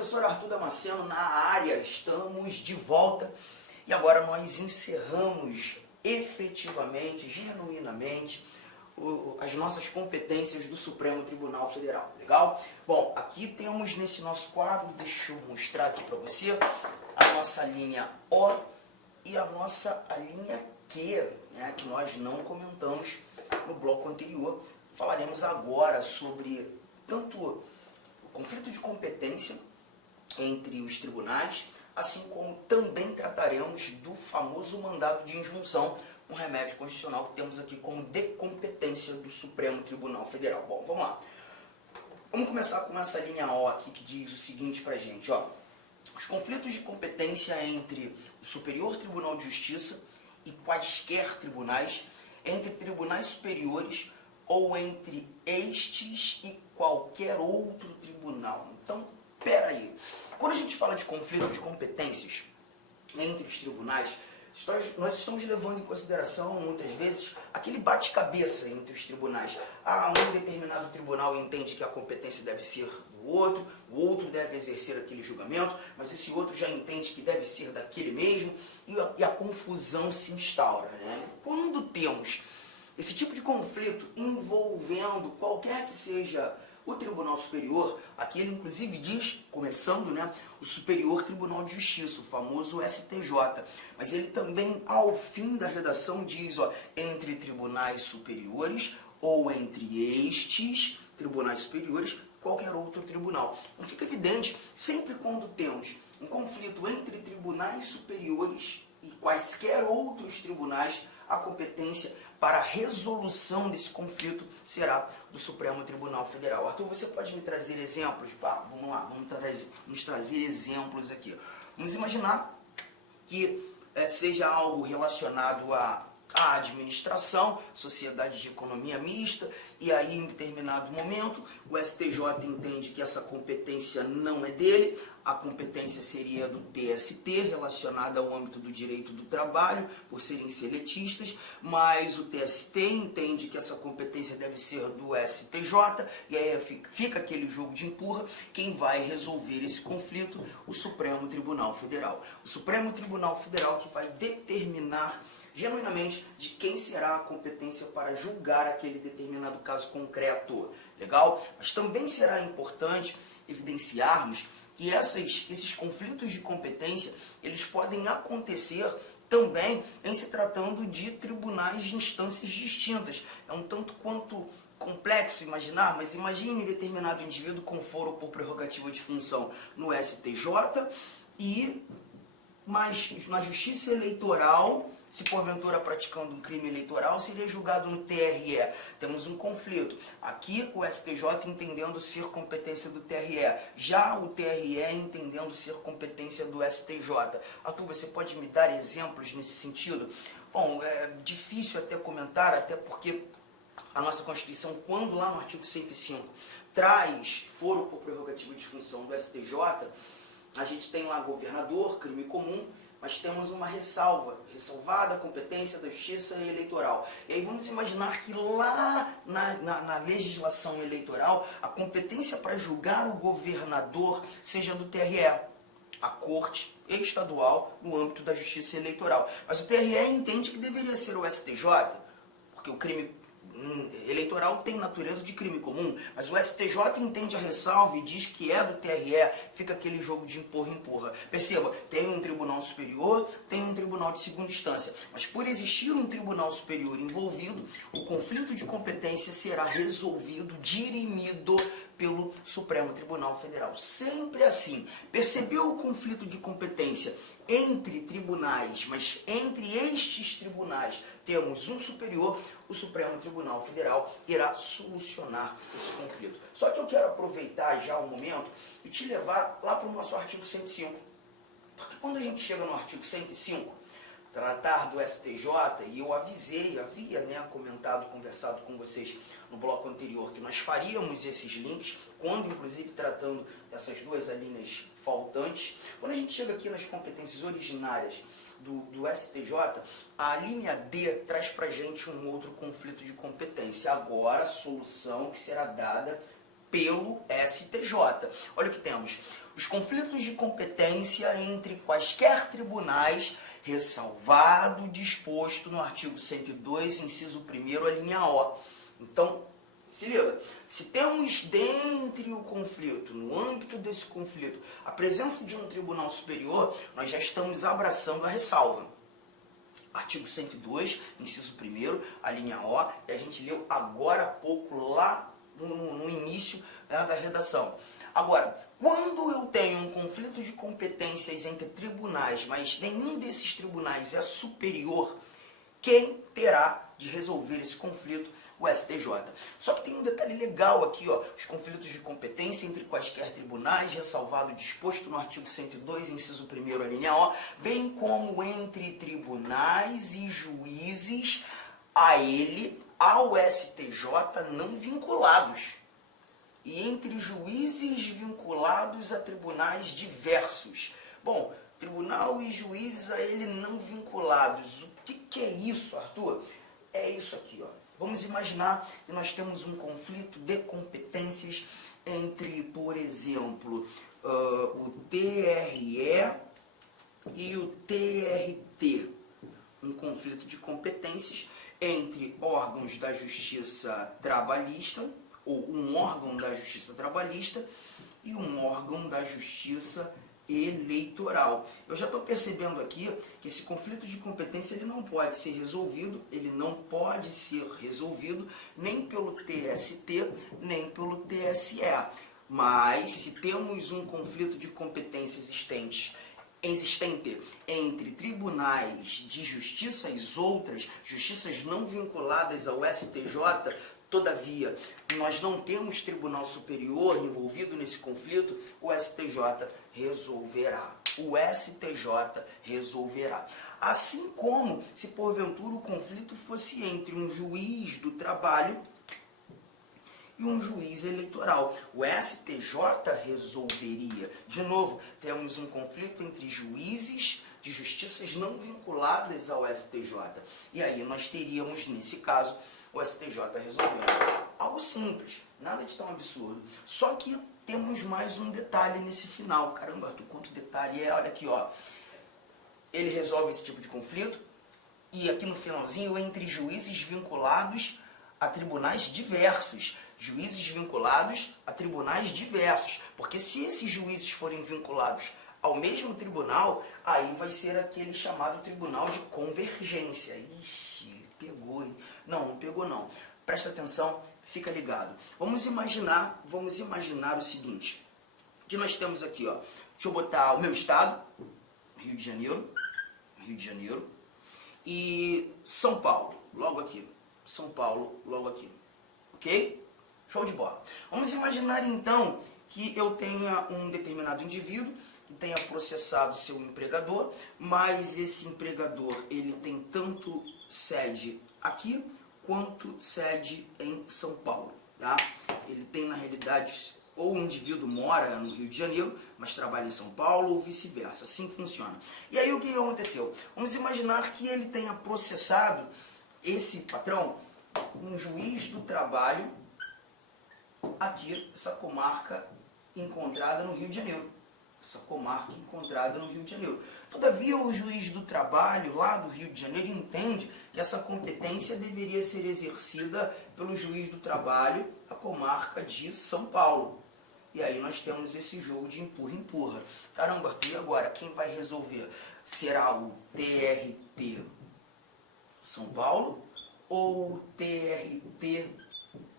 professor Arthur Damasceno na área, estamos de volta e agora nós encerramos efetivamente, genuinamente, as nossas competências do Supremo Tribunal Federal, legal? Bom, aqui temos nesse nosso quadro, deixa eu mostrar aqui para você, a nossa linha O e a nossa linha Q, né, que nós não comentamos no bloco anterior. Falaremos agora sobre tanto o conflito de competência entre os tribunais, assim como também trataremos do famoso mandato de injunção, um remédio constitucional que temos aqui como decompetência do Supremo Tribunal Federal. Bom, vamos lá. Vamos começar com essa linha O aqui que diz o seguinte pra gente, ó. Os conflitos de competência entre o Superior Tribunal de Justiça e quaisquer tribunais, entre tribunais superiores ou entre estes e qualquer outro tribunal. Então, peraí. Quando a gente fala de conflito de competências entre os tribunais, nós estamos levando em consideração, muitas vezes, aquele bate-cabeça entre os tribunais. Um determinado tribunal entende que a competência deve ser do outro, o outro deve exercer aquele julgamento, mas esse outro já entende que deve ser daquele mesmo, e a confusão se instaura, né? Quando temos esse tipo de conflito envolvendo qualquer que seja o Tribunal Superior, aqui ele inclusive diz, começando, né, o Superior Tribunal de Justiça, o famoso STJ, mas ele também, ao fim da redação, diz, ó, entre tribunais superiores ou entre estes tribunais superiores, qualquer outro tribunal. Então fica evidente, sempre quando temos um conflito entre tribunais superiores e quaisquer outros tribunais, a competência para a resolução desse conflito será do Supremo Tribunal Federal. Arthur, você pode me trazer exemplos? Vamos lá, vamos trazer exemplos aqui. Vamos imaginar que seja algo relacionado à administração, sociedade de economia mista, e aí em determinado momento o STJ entende que essa competência não é dele, a competência seria do TST, relacionada ao âmbito do direito do trabalho, por serem seletistas, mas o TST entende que essa competência deve ser do STJ, e aí fica aquele jogo de empurra. Quem vai resolver esse conflito? O Supremo Tribunal Federal. O Supremo Tribunal Federal que vai determinar genuinamente de quem será a competência para julgar aquele determinado caso concreto. Legal? Mas também será importante evidenciarmos que esses conflitos de competência, eles podem acontecer também em se tratando de tribunais de instâncias distintas. É um tanto quanto complexo imaginar, mas imagine determinado indivíduo com foro por prerrogativa de função no STJ mas na Justiça Eleitoral, se porventura praticando um crime eleitoral, seria julgado no TRE. Temos um conflito. Aqui o STJ entendendo ser competência do TRE, já o TRE entendendo ser competência do STJ. Arthur, você pode me dar exemplos nesse sentido? Bom, é difícil até comentar, até porque a nossa Constituição, quando lá no artigo 105 traz foro por prerrogativa de função do STJ, a gente tem lá governador, crime comum, mas temos uma ressalvada a competência da Justiça Eleitoral. E aí vamos imaginar que lá na legislação eleitoral, a competência para julgar o governador seja do TRE, a Corte Estadual no âmbito da Justiça Eleitoral. Mas o TRE entende que deveria ser o STJ, porque o crime eleitoral tem natureza de crime comum, mas o STJ entende a ressalva e diz que é do TRE, fica aquele jogo de empurra-empurra. Perceba, tem um tribunal superior, tem um tribunal de segunda instância, mas por existir um tribunal superior envolvido, o conflito de competência será resolvido, dirimido pelo Supremo Tribunal Federal. Sempre assim. Percebeu o conflito de competência entre tribunais, mas entre estes tribunais temos um superior, o Supremo Tribunal Federal irá solucionar esse conflito. Só que eu quero aproveitar já o momento e te levar lá para o nosso artigo 105. Porque quando a gente chega no artigo 105, tratar do STJ, e eu havia conversado com vocês no bloco anterior, que nós faríamos esses links, quando inclusive tratando dessas duas linhas faltantes. Quando a gente chega aqui nas competências originárias do STJ, a linha D traz pra gente um outro conflito de competência. Agora, a solução que será dada pelo STJ. Olha o que temos. os conflitos de competência entre quaisquer tribunais, ressalvado o disposto no artigo 102, inciso 1º, a linha O. Então, se liga, se temos dentre o conflito, no âmbito desse conflito, a presença de um tribunal superior, nós já estamos abraçando a ressalva. Artigo 102, inciso 1º, a linha O, e a gente leu agora há pouco, lá no início, né, da redação. Agora, quando eu tenho um conflito de competências entre tribunais, mas nenhum desses tribunais é superior, quem terá de resolver esse conflito? O STJ. Só que tem um detalhe legal aqui, ó, os conflitos de competência entre quaisquer tribunais, ressalvado o disposto no artigo 102, inciso 1º, a linha O, bem como entre tribunais e juízes ao STJ não vinculados, e entre juízes vinculados a tribunais diversos. Bom, tribunal e juízes a ele não vinculados. O que é isso, Arthur? É isso aqui, ó. Vamos imaginar que nós temos um conflito de competências entre, por exemplo, o TRE e o TRT. Um conflito de competências entre órgãos da Justiça Trabalhista, ou um órgão da Justiça Trabalhista e um órgão da Justiça Eleitoral. Eu já estou percebendo aqui que esse conflito de competência ele não pode ser resolvido, nem pelo TST, nem pelo TSE. Mas se temos um conflito de competência existente entre tribunais de justiça e outras, justiças não vinculadas ao STJ, todavia, nós não temos tribunal superior envolvido nesse conflito, o STJ resolverá. O STJ resolverá. Assim como se porventura o conflito fosse entre um juiz do trabalho e um juiz eleitoral. O STJ resolveria. De novo, temos um conflito entre juízes de justiças não vinculadas ao STJ. E aí nós teríamos, nesse caso, o STJ resolvendo. Algo simples, nada de tão absurdo. Só que temos mais um detalhe nesse final. Caramba, Arthur, quanto detalhe é? Olha aqui, ó. Ele resolve esse tipo de conflito e aqui no finalzinho, entre juízes vinculados a tribunais diversos. Juízes vinculados a tribunais diversos. Porque se esses juízes forem vinculados ao mesmo tribunal, aí vai ser aquele chamado tribunal de convergência. Ixi, pegou, hein? Não pegou não. Presta atenção, fica ligado. Vamos imaginar o seguinte. Que nós temos aqui, ó. Deixa eu botar o meu estado, Rio de Janeiro, e São Paulo, logo aqui. São Paulo, logo aqui. Ok? Show de bola. Vamos imaginar então que eu tenha um determinado indivíduo que tenha processado seu empregador, mas esse empregador ele tem tanto sede aqui quanto sede em São Paulo. Tá? Ele tem, na realidade, ou o indivíduo mora no Rio de Janeiro, mas trabalha em São Paulo, ou vice-versa. Assim funciona. E aí o que aconteceu? Vamos imaginar que ele tenha processado esse patrão, um juiz do trabalho, aqui, essa comarca encontrada no Rio de Janeiro. Todavia, o juiz do trabalho lá do Rio de Janeiro entende que essa competência deveria ser exercida pelo juiz do trabalho da comarca de São Paulo. E aí nós temos esse jogo de empurra-empurra. Caramba, Arthur, e agora? Quem vai resolver? Será o TRT São Paulo ou o TRT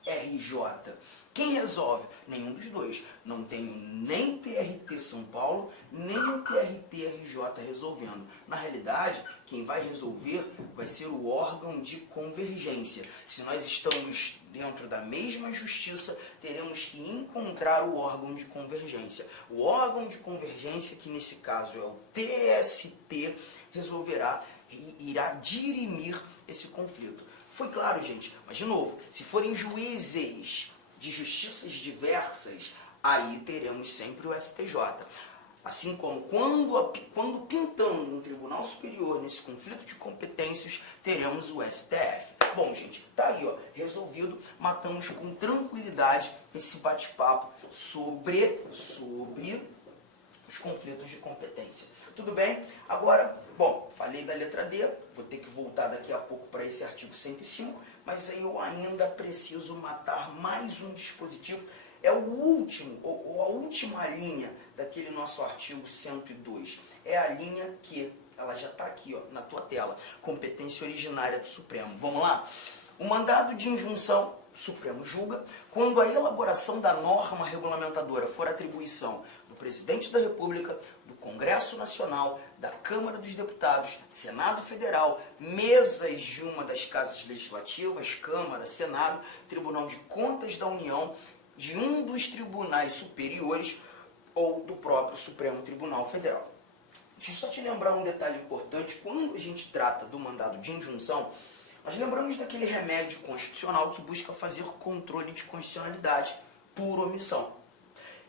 RJ? Quem resolve? Nenhum dos dois. Não tenho nem TRT São Paulo, nem o TRT RJ resolvendo. Na realidade, quem vai resolver vai ser o órgão de convergência. Se nós estamos dentro da mesma justiça, teremos que encontrar o órgão de convergência. O órgão de convergência, que nesse caso é o TST, resolverá e irá dirimir esse conflito. Foi claro, gente? Mas, de novo, se forem juízes de justiças diversas, aí teremos sempre o STJ. Assim como quando pintando um tribunal superior nesse conflito de competências, teremos o STF. Bom, gente, tá aí, ó, resolvido. Matamos com tranquilidade esse bate-papo sobre os conflitos de competência. Tudo bem? Agora, bom, falei da letra D, vou ter que voltar daqui a pouco para esse artigo 105, mas aí eu ainda preciso matar mais um dispositivo. É o último, ou a última linha daquele nosso artigo 102. É a linha que, ela já está aqui, ó, na tua tela, competência originária do Supremo. Vamos lá? O mandado de injunção, o Supremo julga, quando a elaboração da norma regulamentadora for atribuição do Presidente da República, do Congresso Nacional, da Câmara dos Deputados, Senado Federal, mesas de uma das casas legislativas, Câmara, Senado, Tribunal de Contas da União, de um dos tribunais superiores ou do próprio Supremo Tribunal Federal. Deixa eu só te lembrar um detalhe importante. Quando a gente trata do mandado de injunção, nós lembramos daquele remédio constitucional que busca fazer controle de constitucionalidade por omissão.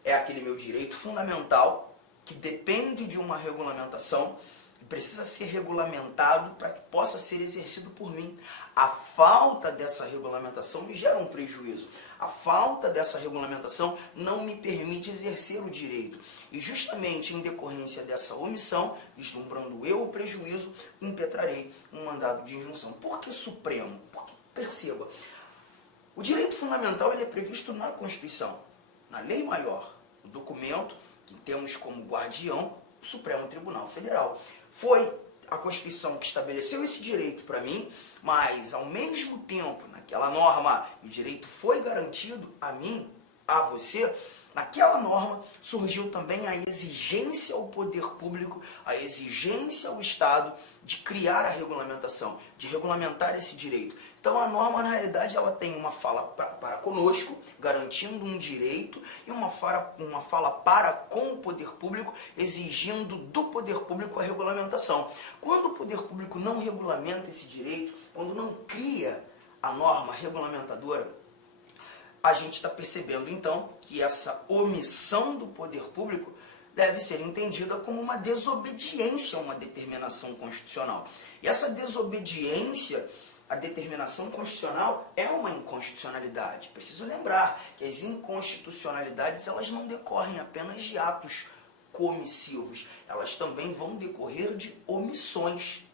É aquele meu direito fundamental que depende de uma regulamentação e precisa ser regulamentado para que possa ser exercido por mim. A falta dessa regulamentação me gera um prejuízo. A falta dessa regulamentação não me permite exercer o direito. E justamente em decorrência dessa omissão, vislumbrando eu o prejuízo, impetrarei um mandado de injunção. Por que Supremo? Porque, perceba, o direito fundamental ele é previsto na Constituição, na lei maior, o documento que temos como guardião o Supremo Tribunal Federal. Foi a Constituição que estabeleceu esse direito para mim, mas ao mesmo tempo, naquela norma, o direito foi garantido a mim, a você, naquela norma surgiu também a exigência ao poder público, a exigência ao Estado de criar a regulamentação, de regulamentar esse direito. Então a norma, na realidade, ela tem uma fala para conosco, garantindo um direito, e uma fala para com o poder público, exigindo do poder público a regulamentação. Quando o poder público não regulamenta esse direito, quando não cria a norma regulamentadora, a gente está percebendo, então, que essa omissão do poder público deve ser entendida como uma desobediência a uma determinação constitucional. E essa desobediência à determinação constitucional é uma inconstitucionalidade. Preciso lembrar que as inconstitucionalidades elas não decorrem apenas de atos comissivos, elas também vão decorrer de omissões.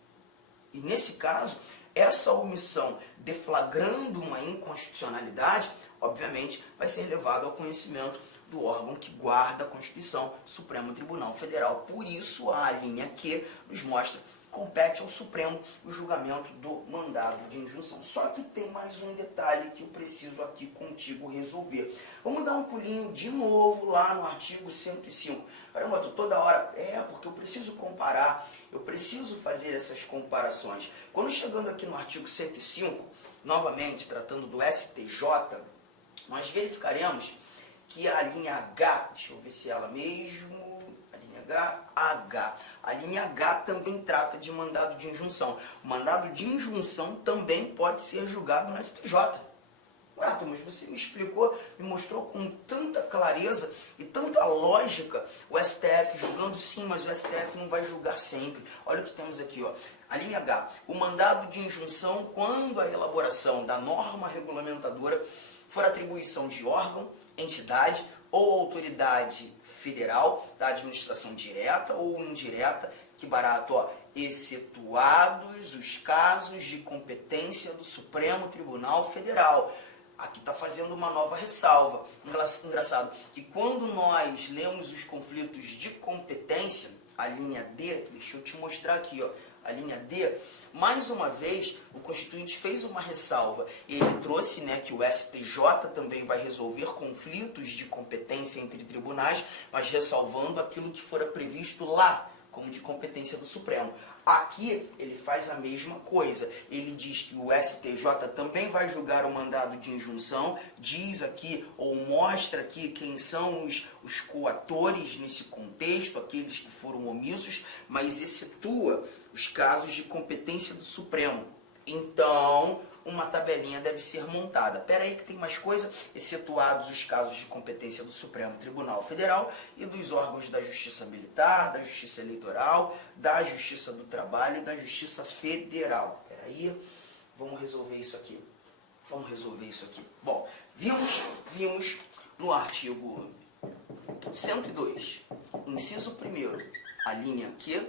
E nesse caso, essa omissão deflagrando uma inconstitucionalidade, obviamente, vai ser levado ao conhecimento do órgão que guarda a Constituição, Supremo Tribunal Federal. Por isso, a linha Q nos mostra que compete ao Supremo o julgamento do mandado de injunção. Só que tem mais um detalhe que eu preciso aqui contigo resolver. Vamos dar um pulinho de novo lá no artigo 105. Caramba, toda hora, porque eu preciso comparar, eu preciso fazer essas comparações. Quando chegando aqui no artigo 105, novamente tratando do STJ, nós verificaremos que a linha H, deixa eu ver se é ela mesmo, a linha H, a linha H também trata de mandado de injunção. O mandado de injunção também pode ser julgado no STJ. Ué, mas você me explicou, me mostrou com tanta clareza e tanta lógica o STF julgando, sim, mas o STF não vai julgar sempre. Olha o que temos aqui, ó. A linha H, o mandado de injunção quando a elaboração da norma regulamentadora for atribuição de órgão, entidade ou autoridade federal da administração direta ou indireta, que barato, ó, excetuados os casos de competência do Supremo Tribunal Federal. Aqui está fazendo uma nova ressalva. Engraçado que quando nós lemos os conflitos de competência, a linha D, deixa eu te mostrar aqui, ó, a linha D, mais uma vez, o Constituinte fez uma ressalva. Ele trouxe, né, que o STJ também vai resolver conflitos de competência entre tribunais, mas ressalvando aquilo que fora previsto lá, como de competência do Supremo. Aqui, ele faz a mesma coisa. Ele diz que o STJ também vai julgar o mandado de injunção, diz aqui, ou mostra aqui quem são os coatores nesse contexto, aqueles que foram omissos, mas excetua os casos de competência do Supremo. Então, uma tabelinha deve ser montada. Espera aí que tem mais coisa, excetuados os casos de competência do Supremo Tribunal Federal e dos órgãos da Justiça Militar, da Justiça Eleitoral, da Justiça do Trabalho e da Justiça Federal. Espera aí, vamos resolver isso aqui. Bom, vimos no artigo 102 Inciso 1º, a linha Q,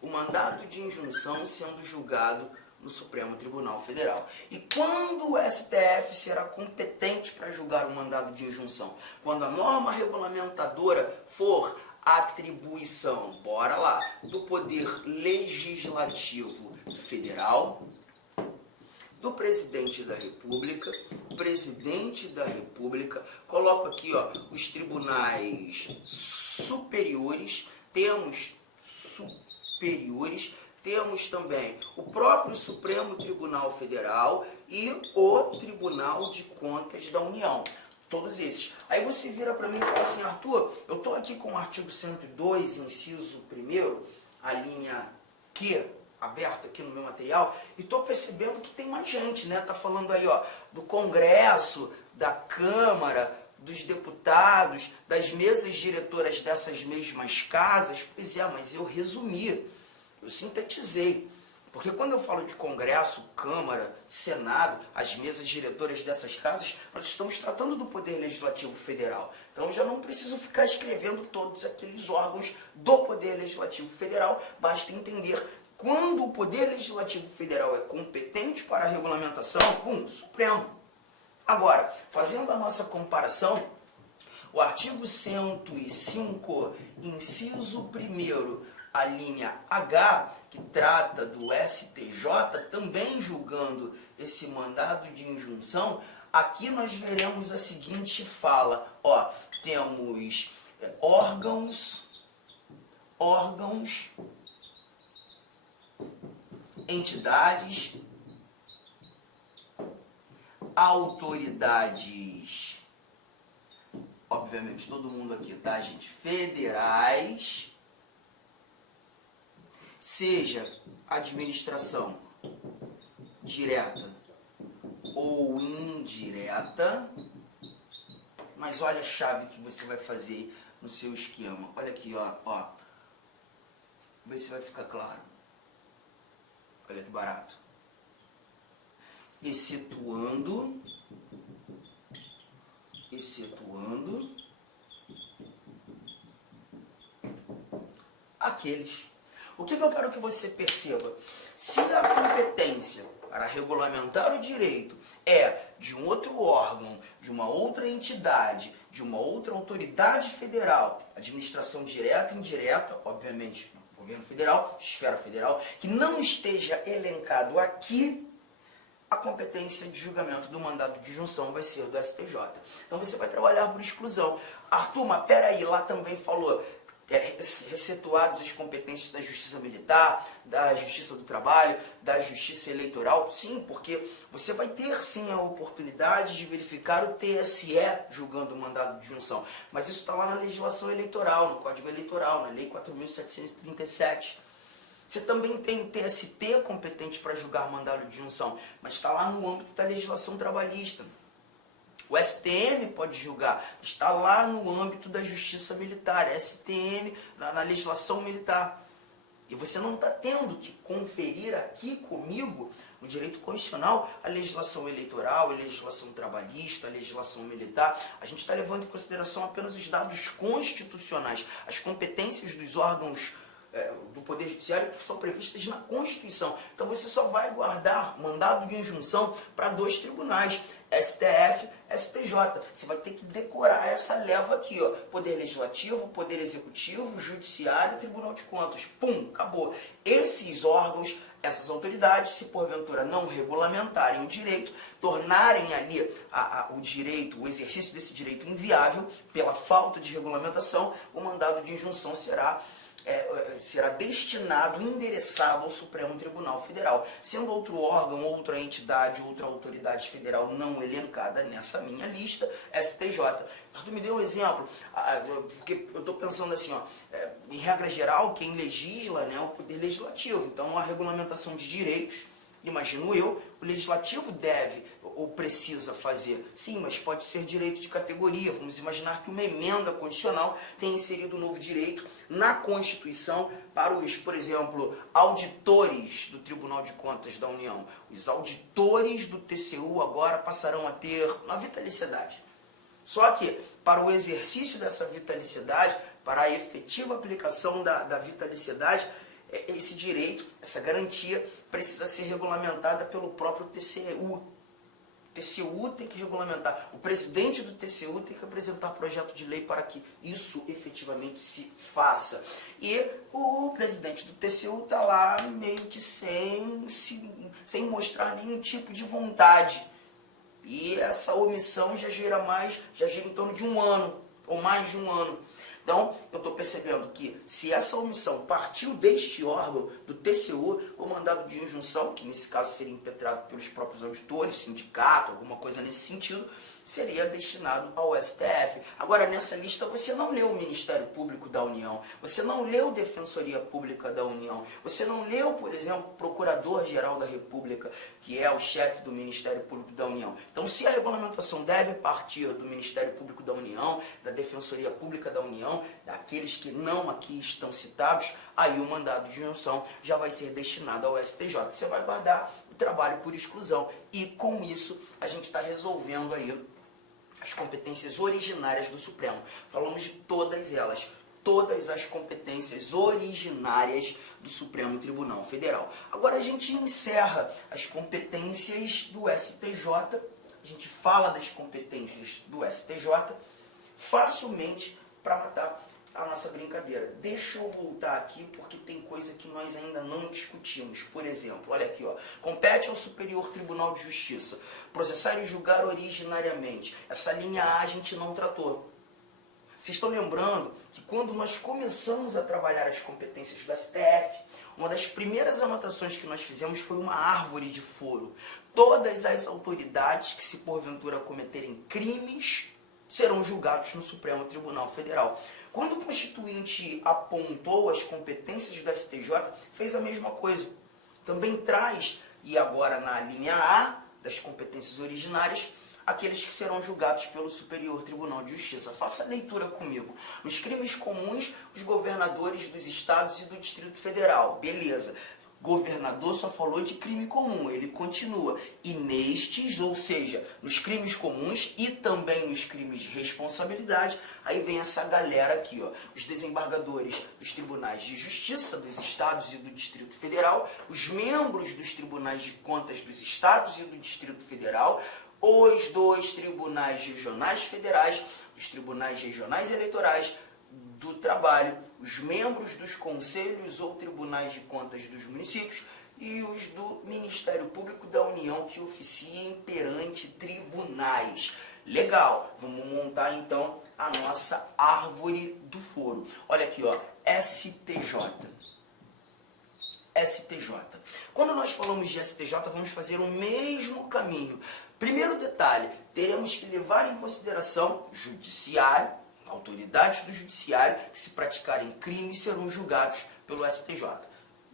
o mandado de injunção sendo julgado no Supremo Tribunal Federal. E quando o STF será competente para julgar o mandado de injunção? Quando a norma regulamentadora for atribuição, bora lá, do Poder Legislativo Federal, do Presidente da República, Presidente da República, coloco aqui ó, os tribunais superiores, temos também o próprio Supremo Tribunal Federal e o Tribunal de Contas da União. Todos esses. Aí você vira para mim e fala assim, Arthur, eu estou aqui com o artigo 102, inciso 1º, a linha Q, aberta aqui no meu material, e estou percebendo que tem mais gente, né? Tá falando aí, ó, do Congresso, da Câmara, dos deputados, das mesas diretoras dessas mesmas casas. Pois é, mas eu resumi, eu sintetizei. Porque quando eu falo de Congresso, Câmara, Senado, as mesas diretoras dessas casas, nós estamos tratando do Poder Legislativo Federal. Então eu já não preciso ficar escrevendo todos aqueles órgãos do Poder Legislativo Federal, basta entender quando o Poder Legislativo Federal é competente para a regulamentação, Supremo. Agora, fazendo a nossa comparação, o artigo 105, inciso 1º, a linha H, que trata do STJ, também julgando esse mandado de injunção, aqui nós veremos a seguinte fala, ó, temos órgãos, entidades, autoridades, obviamente todo mundo aqui, tá, gente? Federais, seja administração direta ou indireta, mas olha a chave que você vai fazer no seu esquema. Olha aqui, ó. Vê se vai ficar claro. Olha que barato. Excetuando aqueles. O que eu quero que você perceba? Se a competência para regulamentar o direito é de um outro órgão, de uma outra entidade, de uma outra autoridade federal, administração direta e indireta, obviamente, governo federal, esfera federal, que não esteja elencado aqui, a competência de julgamento do mandado de injunção vai ser do STJ. Então você vai trabalhar por exclusão. Arthur, mas peraí, lá também falou, excetuados as competências da Justiça Militar, da Justiça do Trabalho, da Justiça Eleitoral. Sim, porque você vai ter sim a oportunidade de verificar o TSE julgando o mandado de injunção. Mas isso está lá na legislação eleitoral, no Código Eleitoral, na Lei 4.737. Você também tem o TST competente para julgar mandado de injunção, mas está lá no âmbito da legislação trabalhista. O STM pode julgar, está lá no âmbito da Justiça Militar, STM na legislação militar. E você não está tendo que conferir aqui comigo, no direito constitucional, a legislação eleitoral, a legislação trabalhista, a legislação militar. A gente está levando em consideração apenas os dados constitucionais, as competências dos órgãos do Poder Judiciário que são previstas na Constituição. Então você só vai guardar mandado de injunção para 2 tribunais, STF, STJ. Você vai ter que decorar essa leva aqui, ó. Poder Legislativo, Poder Executivo, Judiciário e Tribunal de Contas. Acabou. Esses órgãos, essas autoridades, se porventura não regulamentarem o direito, tornarem ali o direito, o exercício desse direito inviável pela falta de regulamentação, o mandado de injunção será destinado, endereçado ao Supremo Tribunal Federal, sendo outro órgão, outra entidade, outra autoridade federal não elencada nessa minha lista, STJ. Tu me deu um exemplo, porque eu estou pensando assim, em regra geral, quem legisla, né, é o Poder Legislativo, então a regulamentação de direitos, imagino eu, o Legislativo deve ou precisa fazer. Sim, mas pode ser direito de categoria. Vamos imaginar que uma emenda constitucional tenha inserido um novo direito na Constituição para os, por exemplo, auditores do Tribunal de Contas da União. Os auditores do TCU agora passarão a ter uma vitaliciedade. Só que, para o exercício dessa vitaliciedade, para a efetiva aplicação da vitaliciedade, esse direito, essa garantia, precisa ser regulamentada pelo próprio TCU. O TCU tem que regulamentar. O presidente do TCU tem que apresentar projeto de lei para que isso efetivamente se faça. E o presidente do TCU está lá meio que sem mostrar nenhum tipo de vontade. E essa omissão já gira em torno de um ano, ou mais de um ano. Então, eu estou percebendo que se essa omissão partiu deste órgão, do TCU, o mandado de injunção, que nesse caso seria impetrado pelos próprios auditores, sindicato, alguma coisa nesse sentido, seria destinado ao STF. Agora, nessa lista, você não leu o Ministério Público da União, você não leu a Defensoria Pública da União, você não leu, por exemplo, o Procurador-Geral da República, que é o chefe do Ministério Público da União. Então, se a regulamentação deve partir do Ministério Público da União, da Defensoria Pública da União, daqueles que não aqui estão citados, aí o mandado de injunção já vai ser destinado ao STJ. Você vai guardar o trabalho por exclusão e, com isso, a gente está resolvendo aí as competências originárias do Supremo. Falamos de todas elas, todas as competências originárias do Supremo Tribunal Federal. Agora a gente encerra as competências do STJ, a gente fala das competências do STJ facilmente para matar a nossa brincadeira. Deixa eu voltar aqui porque tem coisa que nós ainda não discutimos. Por exemplo, olha aqui, ó, compete ao Superior Tribunal de Justiça processar e julgar originariamente. Essa linha A gente não tratou. Vocês estão lembrando que quando nós começamos a trabalhar as competências do STF, uma das primeiras anotações que nós fizemos foi uma árvore de foro. Todas as autoridades que se porventura cometerem crimes serão julgados no Supremo Tribunal Federal. Quando o Constituinte apontou as competências do STJ, fez a mesma coisa. Também traz, e agora na linha A das competências originárias, aqueles que serão julgados pelo Superior Tribunal de Justiça. Faça a leitura comigo. Nos crimes comuns, os governadores dos estados e do Distrito Federal. Beleza. Governador só falou de crime comum, ele continua. E nestes, ou seja, nos crimes comuns e também nos crimes de responsabilidade, aí vem essa galera aqui, ó, os desembargadores dos tribunais de justiça dos estados e do Distrito Federal, os membros dos tribunais de contas dos estados e do Distrito Federal, os dois tribunais regionais federais, os tribunais regionais eleitorais, do trabalho, os membros dos conselhos ou tribunais de contas dos municípios e os do Ministério Público da União que oficiem perante tribunais. Legal, vamos montar então a nossa árvore do foro. Olha aqui, ó, STJ. STJ. Quando nós falamos de STJ, vamos fazer o mesmo caminho. Primeiro detalhe, teremos que levar em consideração judiciário, autoridades do judiciário que, se praticarem crimes, serão julgados pelo STJ.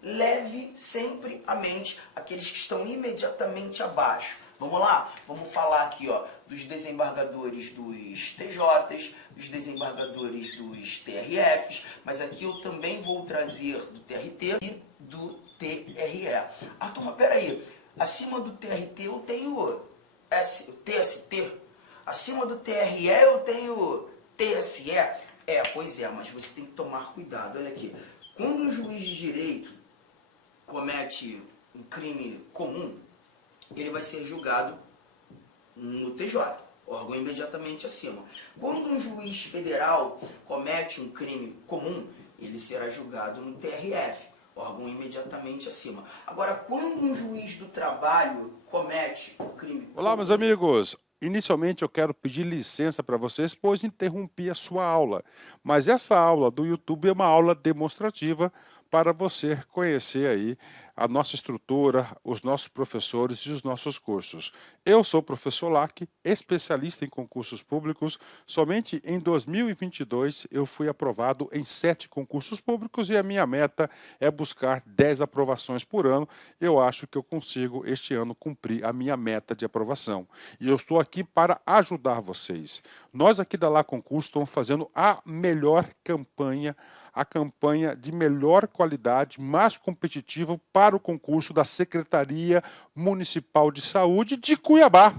Leve sempre à mente aqueles que estão imediatamente abaixo. Vamos lá? Vamos falar aqui, ó, dos desembargadores dos TJs, dos desembargadores dos TRFs, mas aqui eu também vou trazer do TRT e do TRE. Ah, turma, peraí. Acima do TRT eu tenho TST. Acima do TRE eu tenho TSE? Pois é, mas você tem que tomar cuidado. Olha aqui, quando um juiz de direito comete um crime comum, ele vai ser julgado no TJ, órgão imediatamente acima. Quando um juiz federal comete um crime comum, ele será julgado no TRF, órgão imediatamente acima. Agora, quando um juiz do trabalho comete um crime comum... Olá, meus amigos! Inicialmente eu quero pedir licença para vocês, pois interrompi a sua aula. Mas essa aula do YouTube é uma aula demonstrativa para você conhecer aí a nossa estrutura, os nossos professores e os nossos cursos. Eu sou o professor Lac, especialista em concursos públicos. Somente em 2022 eu fui aprovado em 7 concursos públicos e a minha meta é buscar 10 aprovações por ano. Eu acho que eu consigo este ano cumprir a minha meta de aprovação. E eu estou aqui para ajudar vocês. Nós aqui da Lá Concurso estamos fazendo a melhor campanha, a campanha de melhor qualidade, mais competitiva para o concurso da Secretaria Municipal de Saúde de Cuiabá.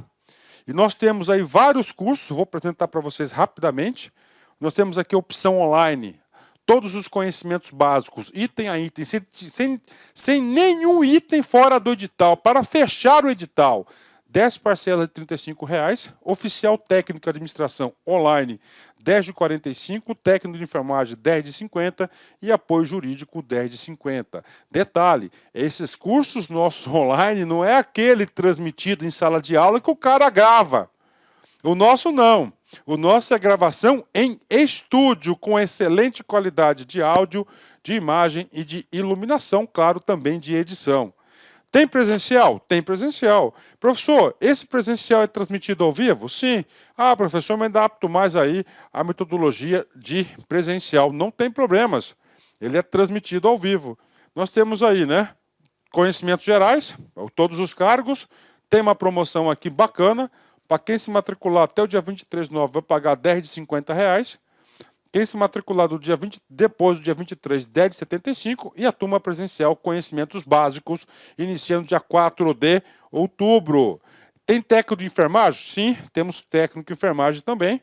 E nós temos aí vários cursos, vou apresentar para vocês rapidamente, Nós temos aqui a opção online. Todos os conhecimentos básicos, item a item, sem nenhum item fora do edital. Para fechar o edital, 10 parcelas de R$ 35,00, oficial técnico de administração online, 10 de 45, técnico de enfermagem, 10 de 50 e apoio jurídico, 10 de 50. Detalhe, esses cursos nossos online não é aquele transmitido em sala de aula que o cara grava. O nosso não. O nosso é gravação em estúdio, com excelente qualidade de áudio, de imagem e de iluminação, claro, também de edição. Tem presencial? Tem presencial. Professor, esse presencial é transmitido ao vivo? Sim. Ah, professor, mas adapto mais aí a metodologia de presencial. Não tem problemas. Ele é transmitido ao vivo. Nós temos aí, né, conhecimentos gerais, todos os cargos. Tem uma promoção aqui bacana. Para quem se matricular até o dia 23/9 vai pagar 10 de R$50. Quem se matricular depois do dia 23, 10 de 75. E a turma presencial Conhecimentos Básicos, iniciando dia 4 de outubro. Tem técnico de enfermagem? Sim, temos técnico de enfermagem também.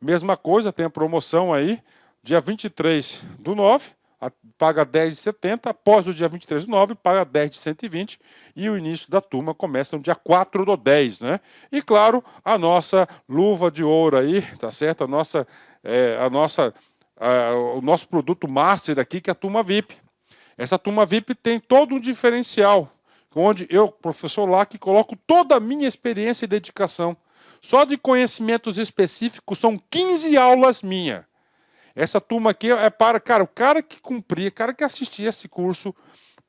Mesma coisa, tem a promoção aí, dia 23/9. Paga 10 de 70, após o dia 23/9, paga 10 de 120, e o início da turma começa no dia 4/10, né? E claro, a nossa luva de ouro aí, tá certo? O nosso produto master aqui, que é a turma VIP. Essa turma VIP tem todo um diferencial, onde eu, professor Lac, coloco toda a minha experiência e dedicação. Só de conhecimentos específicos são 15 aulas minhas. Essa turma aqui é para, cara, o cara que cumprir, o cara que assistir esse curso,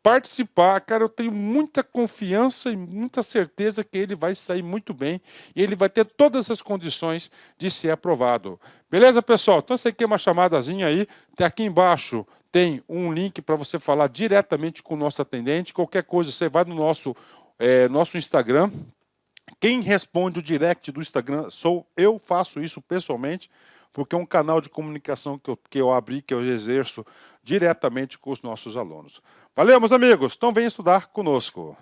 participar, cara, eu tenho muita confiança e muita certeza que ele vai sair muito bem e ele vai ter todas as condições de ser aprovado. Beleza, pessoal? Então, essa aqui é uma chamadazinha aí. Aqui embaixo tem um link para você falar diretamente com o nosso atendente. Qualquer coisa, você vai no nosso Instagram. Quem responde o direct do Instagram sou eu, faço isso pessoalmente, porque é um canal de comunicação que eu abri, que eu exerço diretamente com os nossos alunos. Valeu, meus amigos. Então, venham estudar conosco.